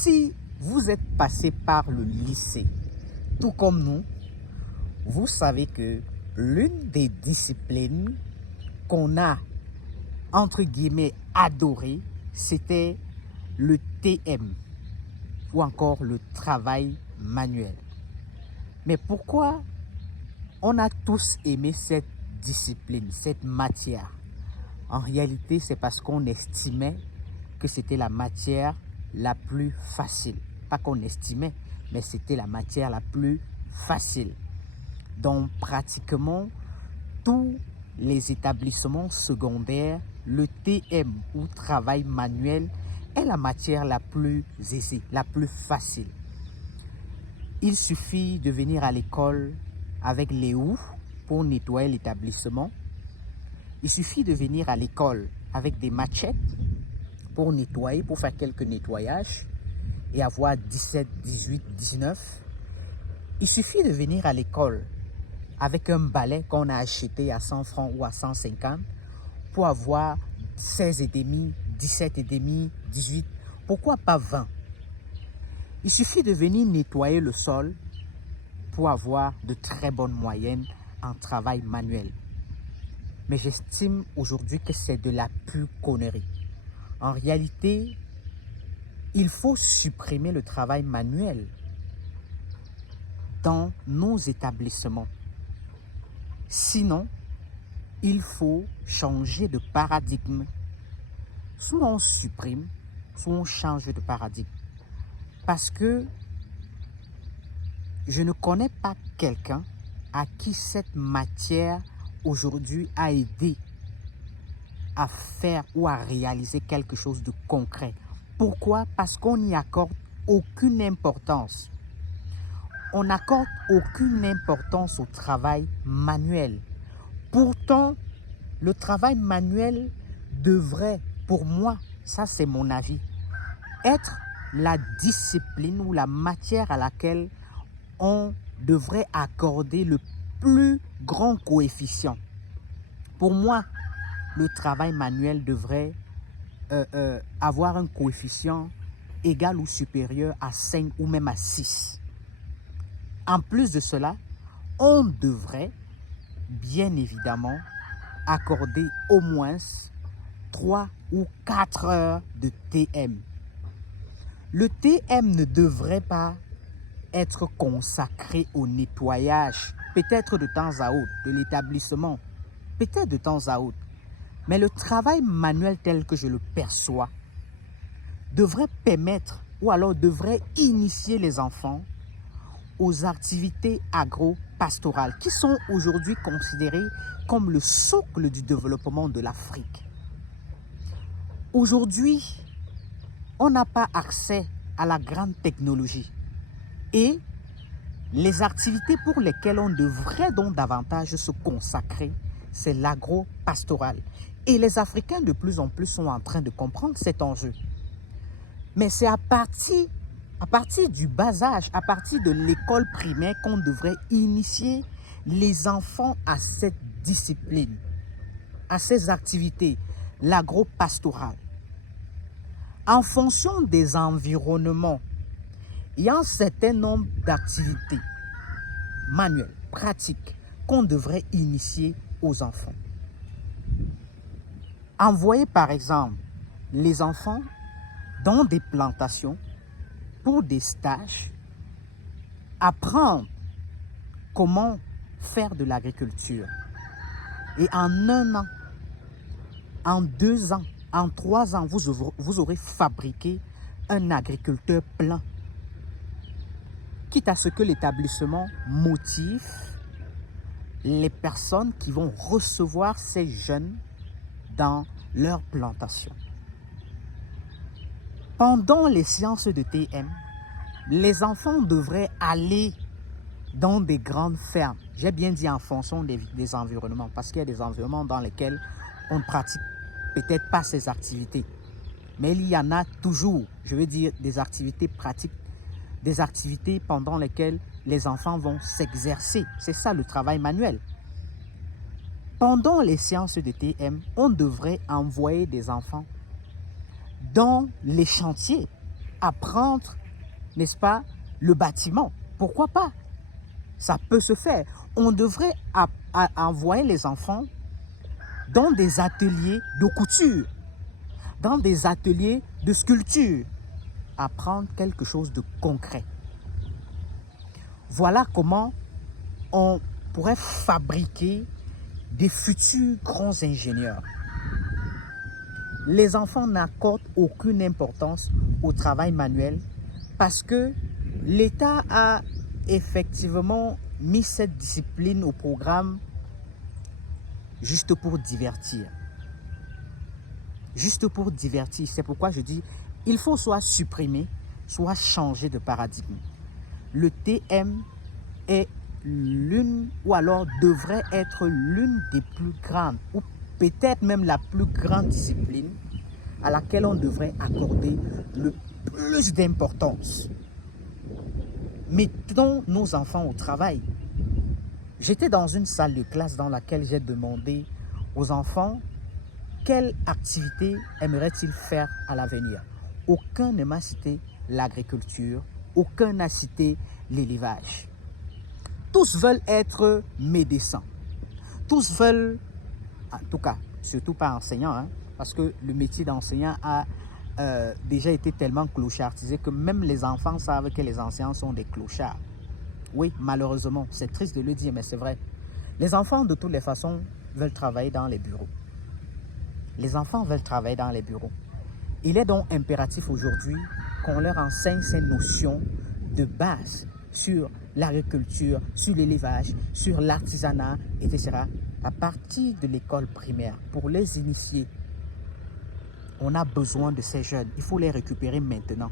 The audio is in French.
Si vous êtes passé par le lycée, tout comme nous, vous savez que l'une des disciplines qu'on a, entre guillemets, adoré, c'était le TM ou encore le travail manuel. Mais pourquoi on a tous aimé cette discipline, cette matière? En réalité, c'est parce qu'on estimait que c'était la matière la plus facile. Pas qu'on estimait, mais c'était la matière la plus facile. Dans pratiquement tous les établissements secondaires, le TM ou travail manuel est la matière la plus aisée, la plus facile. Il suffit de venir à l'école avec les houes pour nettoyer l'établissement. Il suffit de venir à l'école avec des machettes pour nettoyer, pour faire quelques nettoyages et avoir 17, 18, 19. Il suffit de venir à l'école avec un balai qu'on a acheté à 100 francs ou à 150 pour avoir 16,5, 17,5, 18, pourquoi pas 20? Il suffit de venir nettoyer le sol pour avoir de très bonnes moyennes en travail manuel. Mais j'estime aujourd'hui que c'est de la pure connerie. En réalité, il faut supprimer le travail manuel dans nos établissements. Sinon, il faut changer de paradigme. Soit on supprime, soit on change de paradigme. Parce que je ne connais pas quelqu'un à qui cette matière aujourd'hui a aidé à faire ou à réaliser quelque chose de concret. Pourquoi? Parce qu'on n'y accorde aucune importance. On n'accorde aucune importance au travail manuel. Pourtant, le travail manuel devrait, pour moi, ça c'est mon avis, être la discipline ou la matière à laquelle on devrait accorder le plus grand coefficient. Pour moi, le travail manuel devrait avoir un coefficient égal ou supérieur à 5 ou même à 6. En plus de cela, on devrait bien évidemment accorder au moins 3 ou 4 heures de TM. Le TM ne devrait pas être consacré au nettoyage, peut-être de temps à autre, de l'établissement, peut-être de temps à autre. Mais le travail manuel tel que je le perçois devrait permettre ou alors devrait initier les enfants aux activités agro-pastorales qui sont aujourd'hui considérées comme le socle du développement de l'Afrique. Aujourd'hui, on n'a pas accès à la grande technologie et les activités pour lesquelles on devrait donc davantage se consacrer, c'est l'agro-pastoral. Et les Africains de plus en plus sont en train de comprendre cet enjeu. Mais c'est à partir du bas âge, à partir de l'école primaire qu'on devrait initier les enfants à cette discipline, à ces activités, l'agro-pastoral. En fonction des environnements, il y a un certain nombre d'activités manuelles, pratiques, qu'on devrait initier aux enfants. Envoyer par exemple les enfants dans des plantations pour des stages, apprendre comment faire de l'agriculture. Et en 1 an, en 2 ans, en 3 ans, vous aurez fabriqué un agriculteur plein. Quitte à ce que l'établissement motive les personnes qui vont recevoir ces jeunes dans leur plantation. Pendant les séances de TM, les enfants devraient aller dans des grandes fermes. J'ai bien dit en fonction des environnements, parce qu'il y a des environnements dans lesquels on ne pratique peut-être pas ces activités. Mais il y en a toujours, je veux dire, des activités pratiques, des activités pendant lesquelles les enfants vont s'exercer. C'est ça le travail manuel. Pendant les séances de TM, on devrait envoyer des enfants dans les chantiers apprendre, n'est-ce pas, le bâtiment. Pourquoi pas? Ça peut se faire. On devrait envoyer les enfants dans des ateliers de couture, dans des ateliers de sculpture, apprendre quelque chose de concret. Voilà comment on pourrait fabriquer des futurs grands ingénieurs. Les enfants n'accordent aucune importance au travail manuel parce que l'État a effectivement mis cette discipline au programme juste pour divertir. Juste pour divertir. C'est pourquoi je dis, il faut soit supprimer, soit changer de paradigme. Le TM est l'une, ou alors devrait être l'une des plus grandes, ou peut-être même la plus grande discipline à laquelle on devrait accorder le plus d'importance. Mettons nos enfants au travail. J'étais dans une salle de classe dans laquelle j'ai demandé aux enfants quelle activité aimeraient-ils faire à l'avenir. Aucun ne m'a cité l'agriculture, aucun n'a cité l'élevage. Tous veulent être médecins. Tous veulent, en tout cas, surtout pas enseignants, hein, parce que le métier d'enseignant a déjà été tellement clochardisé que même les enfants savent que les enseignants sont des clochards. Oui, malheureusement, c'est triste de le dire, mais c'est vrai. Les enfants, de toutes les façons, veulent travailler dans les bureaux. Les enfants veulent travailler dans les bureaux. Il est donc impératif aujourd'hui qu'on leur enseigne ces notions de base sur l'agriculture, sur l'élevage, sur l'artisanat, etc. à partir de l'école primaire pour les initier. On a besoin de ces jeunes. Il faut les récupérer maintenant.